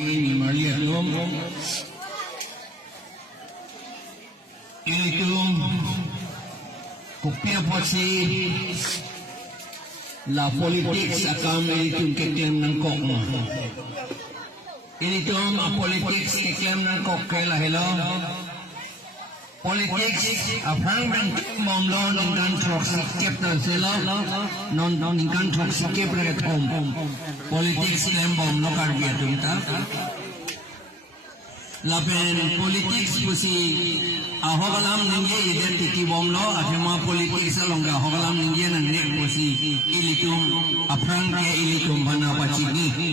Ini Maria Lom. Itu kopia posi la politik akam itu kekem nang kok. Ini tu politik kekem nang kok kela hello. Politik apang mom lo ningkan trok sikep dan selo non ningkan trok sikep reket om. Politik slam bom lo karbiya tumta. Lapen politik pusi ahogalam ningge identity bom lo afema politik salongga ahogalam ningge nan nek pusi ilitum apang ke ilitum bana pachini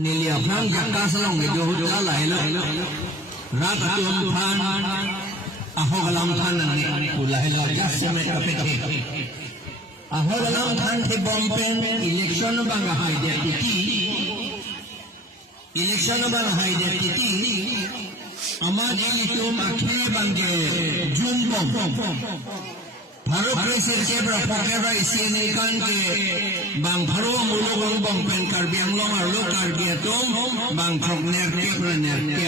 nili apang jakka salongge dohudala lailo rata tumphan ahogalam than nan nek pulailo jasme kapete ahogalam than ke bom pen election banga identity election ban haide titi amad itu makhe bange jumbom bharot reser ke bra pakera isiene kan ke bang bharo mulogong bang pen karbiang long arlo karbiatom bang progner ke praner ke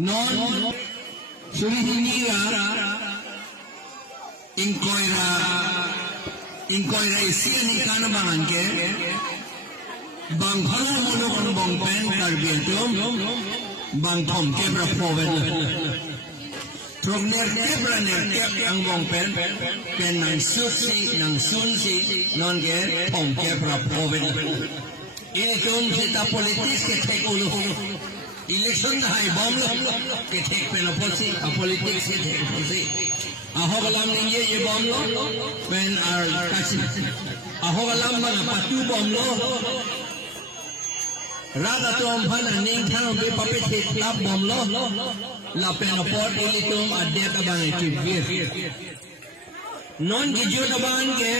non surihiniya inkoira isiene kan bangan ke bang halo mono kon bang pen karbiatom bang thom kebra proven trogner kebra ner kep ang bang pen nang sunsi non ke thom kebra proven ini kon kita politik ke thek ulu election hai bom lo ke thek pen oposi politik se thek oposi ahogalam ninge ye bom lo pen ar kachi ahogalam bana patu bom lo Rada tuam phana ning thang be papet lap bom lo la pen pot ilitum adya taban kibir non gijo taban ke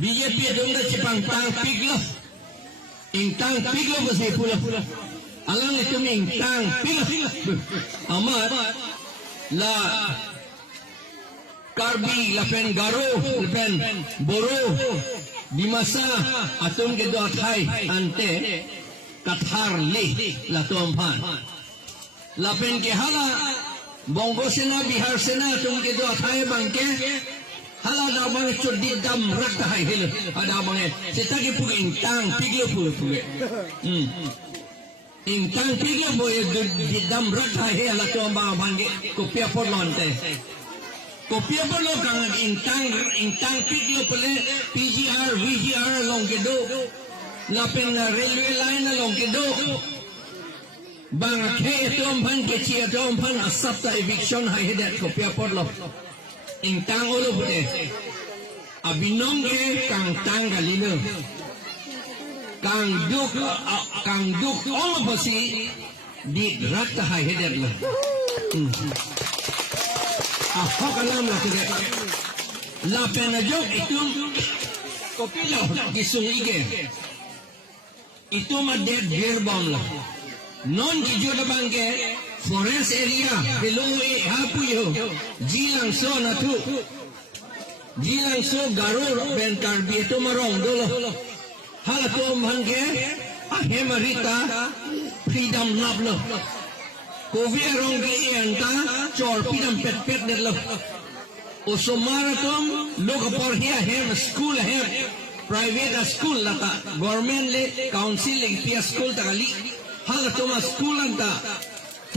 BJP dongda cipang tang piglo intang piglo bose pula alang itu intang piglo amat la karbi la pen garo la pen boro di masa atum ke dua thai ante kathar li la tuampan lapen ke hala bongo sena bihar sena atum ke dua thai bangke hala da bang chudi dam rak thai hil ada bang seta ke pugin tang piglo puge in tang piglo boy dam rak thai hala tuamba bangke kopia porlonte kopia bolo kang intang piglo pole PGR VGR long ke do lapen railway line long ke do bang ke tom phan ke chi tom phan asap ta eviction hai hedat kopia porlo intang olo pole abinom ke kang tang galino kang duk all bosi di rat hai hedat lo Apa kalam lah kita? Lapen aja itu kopi lah kisung ige. Itu mah dead bomb lah. Non kijo na bangke forest area belum hapu yo. Jilang so na tu. Jilang so garur ben karbi itu marong dulu. Hal tu bangke ahemarita freedom love lo. Kovi arong ke enta chor pidam pet nedlo osomaratom log por here have school have private school lata government le council le pia school takali halatoma school anta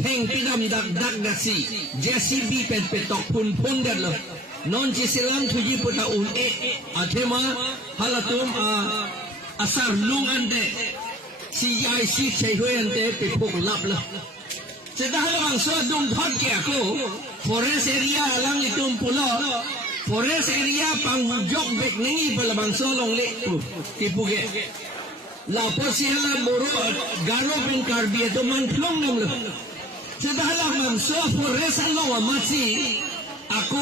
theng pidam dak dasi JCB pet tok pun nedlo non jisilam thuji puta un athema halatom asar lung ante CIC chehoi ante pepok lap lo Sedah lang so dung thot ke ako forest area lang itong pulo forest area pang jok bek ningi pala bang so long le tipuge la posihala boro garo pin karbi to man thlong nam lo sedah lang so forest long amasi ako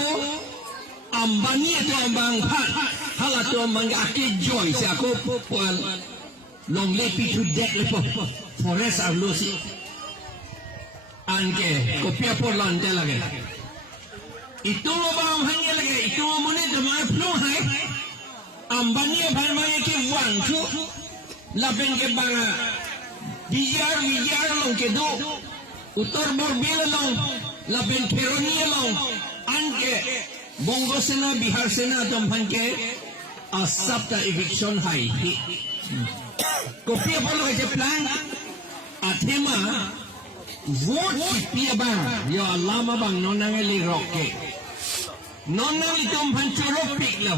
ambani to ambang phat hala to mang aki joy se ako puan long le pitu dek le forest arlosi Anke, kopia por lante lage. Itu bang hanya lage. Itu mana jemaah penuh hai. Ambani bhai mai ke wang tu Laban ke banga biyar long ke do utar borbila long laban peronia long anke bongo sena bihar sena tomhan ke asapta eviction hai kopi apolo ke plan athema vote pia bang yo lama bang nonang eli roke nonang itom hancurok piklo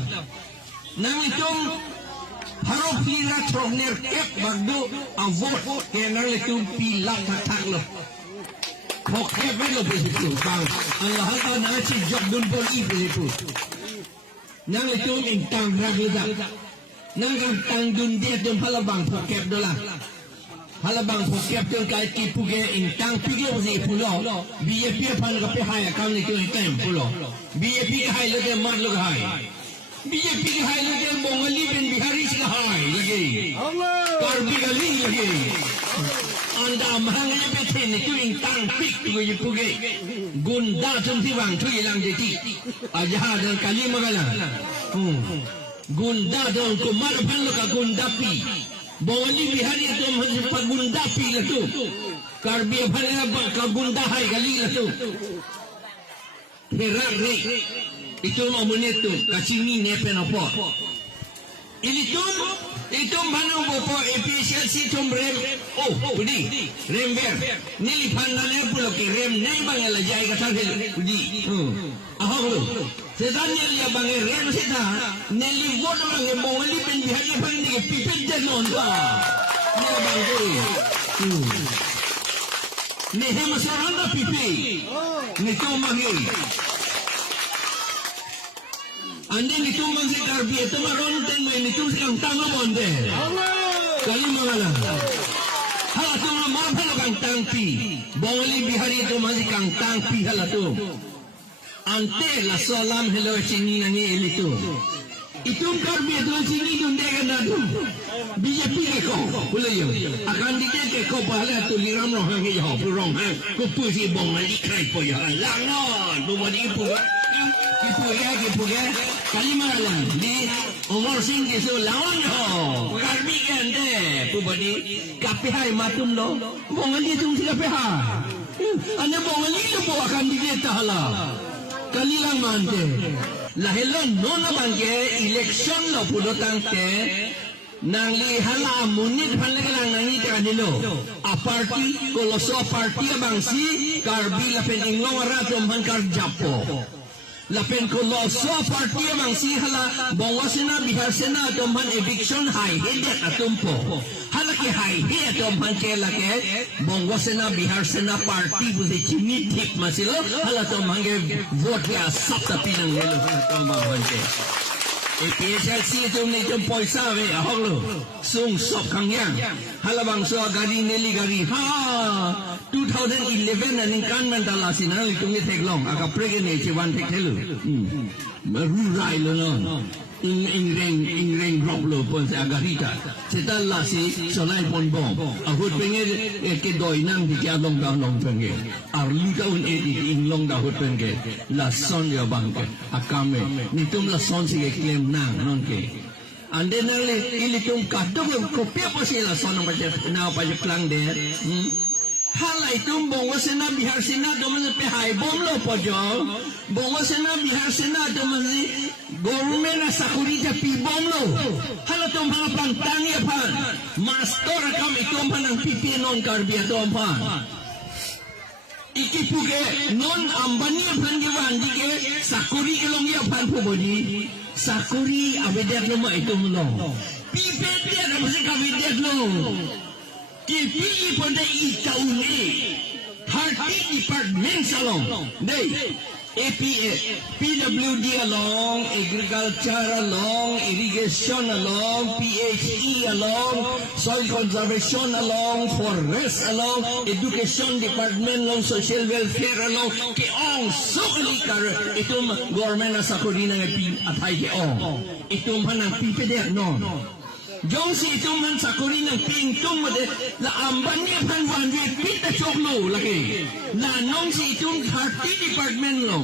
nang itom harap hira trogner kep bagdo a vote kaya nang itom pila katak lo kokep lo begitu bang ang lahat ka na si Job dun po ipo nang itom intang ragladak nang tang dun dia dun halabang kokep do lang halabang kokep dun kahit kipuge intang pige mo si pulo BAP pan kape haya kang nito item pulo BAP kahit lo de mar lo kahit BJP के हाई लगे बोंगली बिन बिहारी से हाई लगे कार्बी गली लगे अंडा महंगे पे थे ने क्यों इंटांग पिक तो ये पुगे गुंडा तुम थी वांग तो ये लांग देती अजहा दल काली मगला गुंडा दल को मर फल का गुंडा पी बोंगली बिहारी तो मुझे पर गुंडा पी लतो कार्बी फले का गुंडा हाई गली लतो फिर रे itu mamunet tu kacini nepen apa itu mana bopo efisiensi tum rem pudi rem ber nili panane pulo ke rem nei bangala jai kata pudi aholo sedan nili bange rem seta nili wod bange mongli pen bihari pan ni pipet janon ba ne bange ne hem saranda pipi ne to mangi ande nitum manse karbi itu maron ten me nitum sekang tanga bonde kali mangala hala tu ma phalo kang tangpi bongli bihari itu manse kang tangpi hala tu ante la salam hello chini nani elitu itum karbi itu chini dunde kana tu BJP ke ko bulayo akan dike ke ko pahala tu liram roh ke ho purong ha ko pusi bongli krai po ya langon tu bodi pu Kipuge, kalimalan di umur singgi so lawan ho, karbi gande, pubadi kapihai matum lo, bongali tum si kapihai, ane bongali lo po akan digeta hala, kalilang mante, lahilon nona bangge election lo pulotang te, nang lihala munit panlagalang nangi kanilo, a party koloso party abangsi, karbi lapen inglong aratom hankar japo. Lapen ko loso party amang sihala bongo sena bihar sena tomhan eviction high hedet atumpo halaki high hedet tomhan ke lake bongo sena bihar sena party buzi chini tip masilo hala tomhan ke vote ya sapta pinang lelo tomhan ke PSLC tum ni tum poisa ve aholo sung sop kangyang halabang so gari neli gari ha 2011 na ningkan mandala sinal itung iteglong aga pregne chiwan tekelu maru rai lo no ing reng rob lo pon sa agarita setal la si solai pon bom ahut penge ke doi nang di long da long penge arli ka un edi ing long da hut penge la son ya bangke akame nitum la son si claim nang non ke ande nale ilitum kadog ko pe po sila son na pa plang de halai tum bongo sena bihar sena domen pe hai bom lo pojo bongo sena bihar sena domen government na sakuri ja pi bom lo hala tum ha pang tangi pan master kam itum panang pipi non karbi atom pan ikipuge non ambani pan diwan dige sakuri elong ya pan pobodi sakuri abedet lo ma itum lo pipi dia na mesti kabedet lo Kipili pada ikaune Harti Department salong Day APA PWD along Agriculture along Irrigation along PHE along Soil Conservation along Forest along Education Department along Social Welfare along Keong Sokali kar Itum government na sakuri ng atay keong Itum hanang PPD no Jong si itu man sakuri ng pingtung mo de la amban niya pan 100 feet na choklo lagi la nong si itong 30 department lo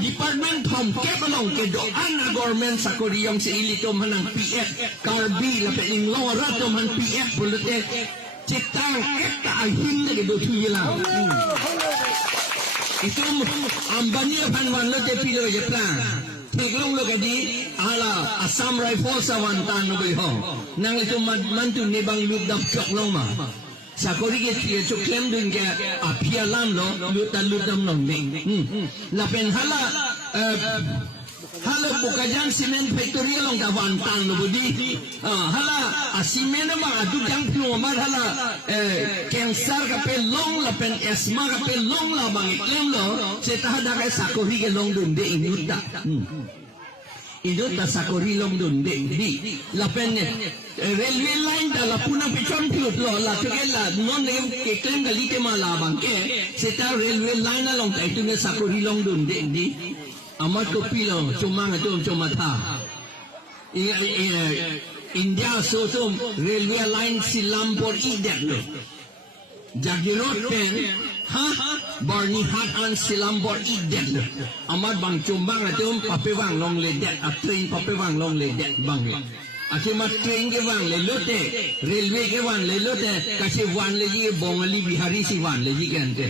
department hom ke balong ke doan na government sa Koreong si ilitom hanang PF karbi la pe ing lora tom han PF pulute citang ekta ahin na do tuyilang itu ambani pan wan lo te pilo je plan teglong lo kadi ala Assam Rifles awan tan no be ho nang itu mantu ne bang lut dap chok long ma sa ko ri ke chok klem dun ke apia lam lo lut dam long ding la pen hala hala bukajan semen factory long da wan tan no budi hala asimen ma adu jang plo ma hala cancer ka pe long la pen asthma ka pe long la bang klem lo se ta da ka sa ko ri ke long dun de inuta inuta sa ko ri long dun de di la pen railway line da la puna pichon plut lo la ke la non ne ke klem ga li ke ma la bang ke se ta railway line na long ta tu ne sa ko ri long dun de di amat ko pilo cuma ngatum cuma tha India so railway line Silambor idak lo Jagirot pen Barney hat an Silambor idak lo amat bang cuma ngatum pape wang long le det a train pape wang long le det bang Akimat train ke wang le lote railway ke wang le lote kasi wan le ji bongali bihari si wan le ji kante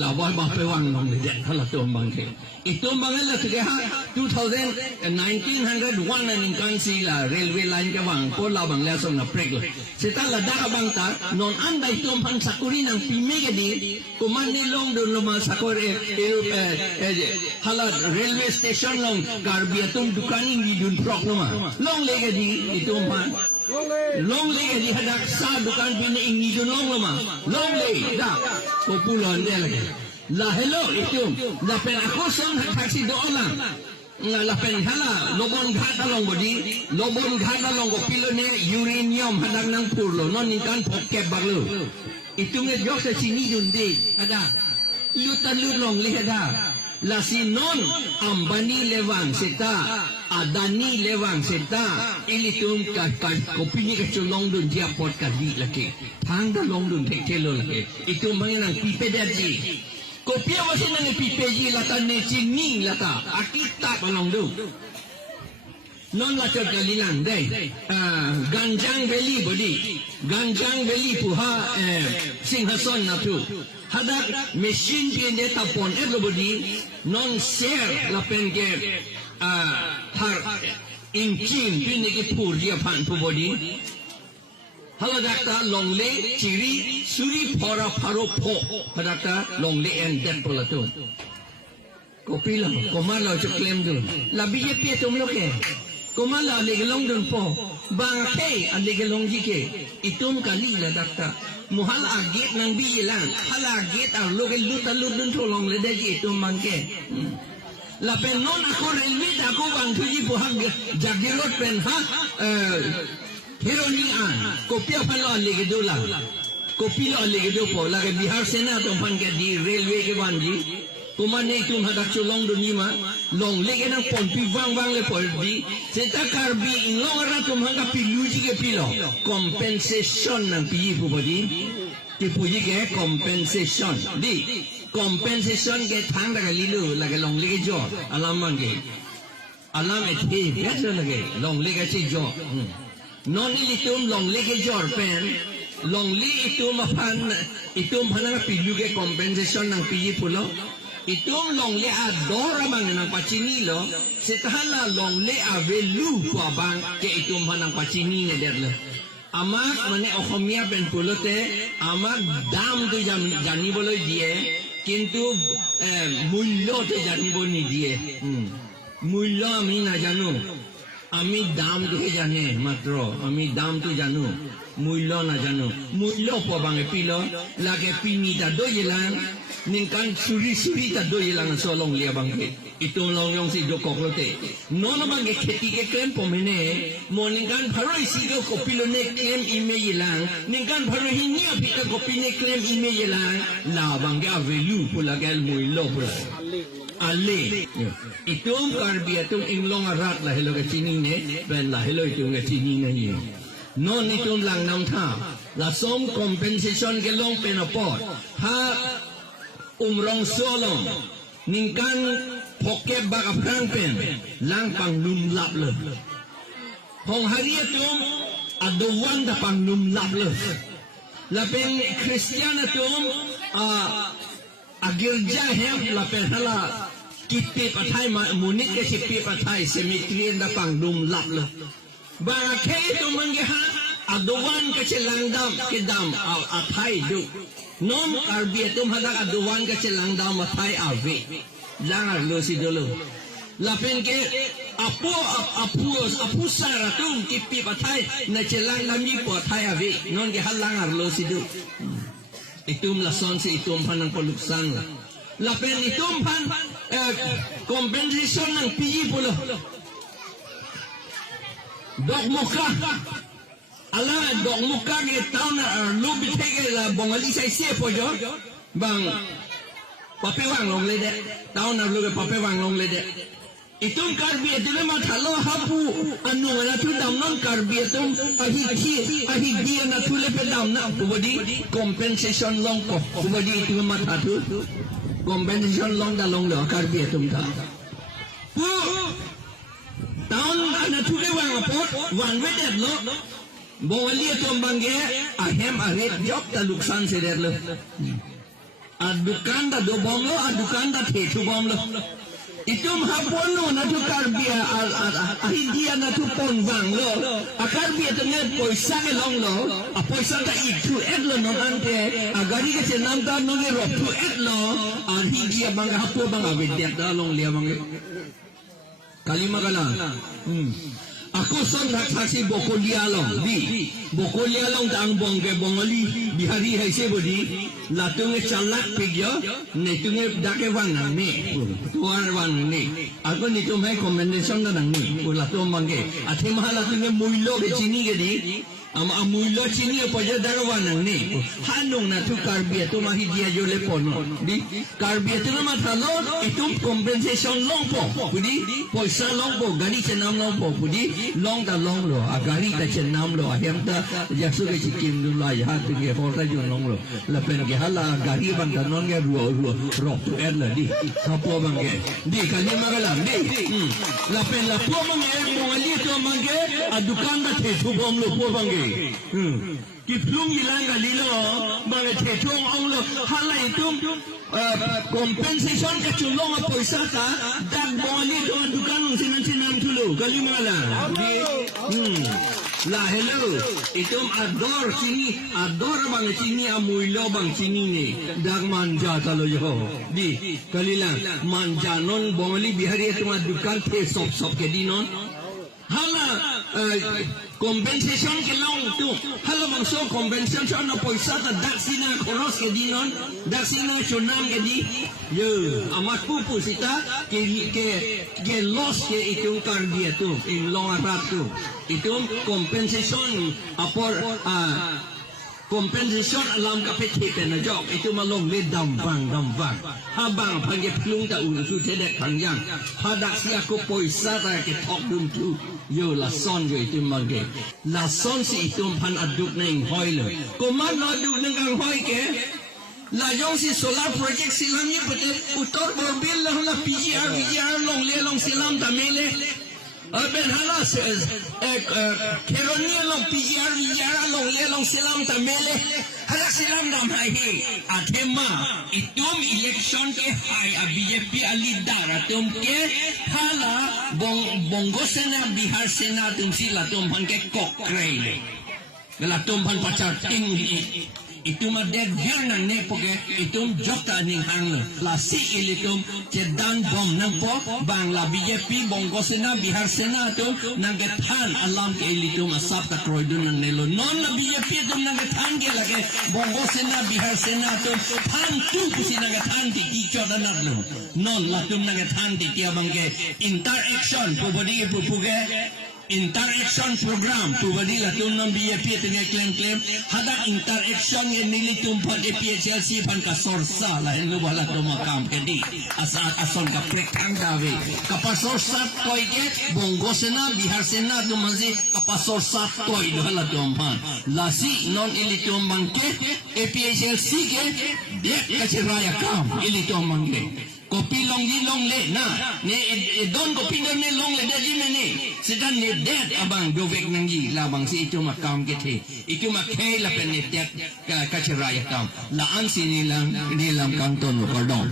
lawal bape wang long le det hala tom bang ke itu bangala ke ha 1901 ning kan si la railway line ke wang po la bang la song na prek lo seta la da bang ta non andai tom han sakuri nang pime ke di kuman ni long don lo ma sakore hala railway station long garbia tum dukani ni dun prok lo ma long le ke di itu man long le ke di hadak sa dukan pine ingi dun long lo ma long le da popular de lagi la hello itu la pen ako son taxi do lang la pen hala lobon ghat along bodi lobon ghat along ko pilone uranium hadang nang purlo non ikan pokke baglo itu nge jok sa sini dundi ada lutan lulong lihada la sinon ambani lewang seta adani lewang seta ilitum ka kopi ni ka chulong dun dia pot ka di laki thang da long dun thek thelo laki itu manginang pipedaji kopi awasi nang pipeji lata ne chini lata akita balong du non la chot galilang dai ganjang valley bodi ganjang valley puha singhason na tu hadak machine pin de tapon everybody non share la pen ke thar inkin pin ke puria phan pu bodi halagata longle chiri suri phora pharo pho hadakta longle and that polato kopi la komala cho claim du la BJP tum lo ke komala legelong dun po bang ke legelong ji ke itum kali la dakta muhal agit nang bilang hal agit ang lo ke lutalud dun tholong le de ji itum mangke la pen non ako railway ako bang thuji buhang jagirot pen ha Hironi an kopi apa lo lagi do lah kopi lo lagi do po lagi Bihar Sena tu pan ke di railway ke wanji kumane itu hadak chulong dunia ma long lagi nang pon pi wang le po di seta karbi inlong ara tu hanga piluji ke pilo compensation nang pi pu bodi tipuji ke compensation di compensation ke thang daga lilu lagi long lagi jo alam mangi alam eti biasa lagi long lagi si jo non ilitum long lege jor pen long li itum apan itum hanang pilu ke compensation nang piji pulo itum long le adora mang nang pacini lo setahala long le avelu kwa bang ke itum hanang pacini ne derlo amak mane okhomia pen pulo te amak dam tu jani bolo die kintu mullo te jani boni die mullo ami na janu আমি দাম তো জানে মাত্র আমি দাম তো জানো মূল্য না জানো মূল্য পাবাঙে পিল লাগে পিনিটা দইলাং ningkan suri ta doilang solong lia bangke itong long yong si jokok lote nono bangke kheti ke ken pomene mo ningkan pharoi si go kopilo ne klem ime yilang ningkan pharoi hinia pita kopine klem ime yilang la bangke avelu pula gal muilo pula ale itong karbia tong inglong arat la helo ke chini ne ben la helo itong ke chini ne ni non itong lang nang tha la som compensation ke long penopot ha umrong solong ningkan poke baka prangpen lang pang lumlap le hong hari atum aduan da pang lumlap le lapen Kristian atum agirja hem lapen hala kipi patai munit ke kipi patai semitri da pang lumlap le baka ke itu manggeha aduan ke langdam kedam atai du non karbi atum hadak aduan ke langdam atai ave langar lo si dulu lapen ke apu saratum kipi patai na celang lami po patai ave non ke halangar lo si dulu itum lason si itum panang poluksan lapen itum pan compensation ng PE pula dok muka ala dok muka ke taon na lubi tege la bongali sai se po jo bang papewang long le de taon na lubi papewang long le de itum karbi etule ma thalo hapu anu na tu dam non karbi etum ahi dia na thule pe dam na bodi compensation long ko bodi itu ma thatu compensation long da long lo karbi etum ta pu taon na thule wang apot wan we det lo bongali etum bangge ahem aret job ta luksan se der lo adukan da do bom lo adukan da the tu bom lo itum hapon no na tu karbia ahindia na tu ponwang lo akarbia tu nge poisa ke long lo a poisa ta itu et lo no ante agari ke senam ta no ge ro tu et lo ahindia bang hapo bang avidya da long lia bang kalima kala ako son raksasi bokolia long di bokolia long tang bongke bongoli bihari hai se bodi latunge chalak pigyo netunge dake wang nang ni tuan wang ni ako ni tum hai commendation na nang ni latung mangge athe mahala tunge muilo ke chini ke di ama muilo chini po je dar wang nang ni hanung na tu karbia tu mahi dia jo le pono di karbia tu ma thalo itu compensation long po budi poisa long po gari chenam long po budi long da long lo agari ta chenam lo ahem ta yasu ke chikim du la ya tu ke por ta jo long lo la pen ke hala gari bang ta non ke ruo rok tu er la di kapo bang ke di kali magalam di la pen la po bang e mo ali to bang ke adukan da the thu bom lo po bang ke ki plung ilang ga lilo bang the thu ong lo hala itum compensation ke chulong a poisa ta dag mo ali to adukan sinan tulo kali magalam la hello itum ador bang sini amuilo bang sini ni dag manja talo yo di kalila manja non bongli bihari tuma dukan the sop ke dinon hala compensation ke long tu hala bang so compensation na poisa ta dag sina koros ke dinon dag sina chunam ke di yo amat pupu sita ke loss ke itung kardia tu in long arat tu itum compensation apor compensation alam ka pete na job itu malong le dambang habang pagi plung ta un tu tede kangyang hadak si aku poisa ta ke tok dum tu yo la son yo itu mage la son si itu pan aduk neng hoi le koman no aduk neng kang hoi ke la yong si solar project silam ye pete utor borbil la PGR long le long silam ta mele ben halas keronia long PGR long le long silam ta mele hala silam dam hai athema itum election ke hai BJP ali dara tum ke hala bongo sena Bihar sena tum sila tum han ke kokreile la tum han pachar ting itum adeg nang ne poke itum jokta ning hang la si ilitum cedan bom nang po bang la BJP bongo sena Bihar sena tu nang ke than alam ke ilitum asap ta kroidun nang nelo non la BJP tum nang ke than ke lage bongo sena Bihar sena tu than tu kusi nang ke than ti chodan lo non la tum nang ke than ti kia bang ke interaction po bodi po puge interaction program tu badila tum nam BJP tengah claim hada interaction yang nili tumpat PHLC pan ka sorsa la helu bala tu makam kedi ason ka prekang dawe ka sorsa koi ke bongo sena Bihar sena tu mazi ka sorsa koi hala tumpan lasi non ili tumbang ke PHLC ke dek ka raya kam ili tumbang ke Kopi long yilong le na ni don kopi don ni long le dia jin ni sedan ni dead abang dovek nang yi labang si itu makam kete itu makai la penetet ka cerai kam laan sinilang nilang kanton kordon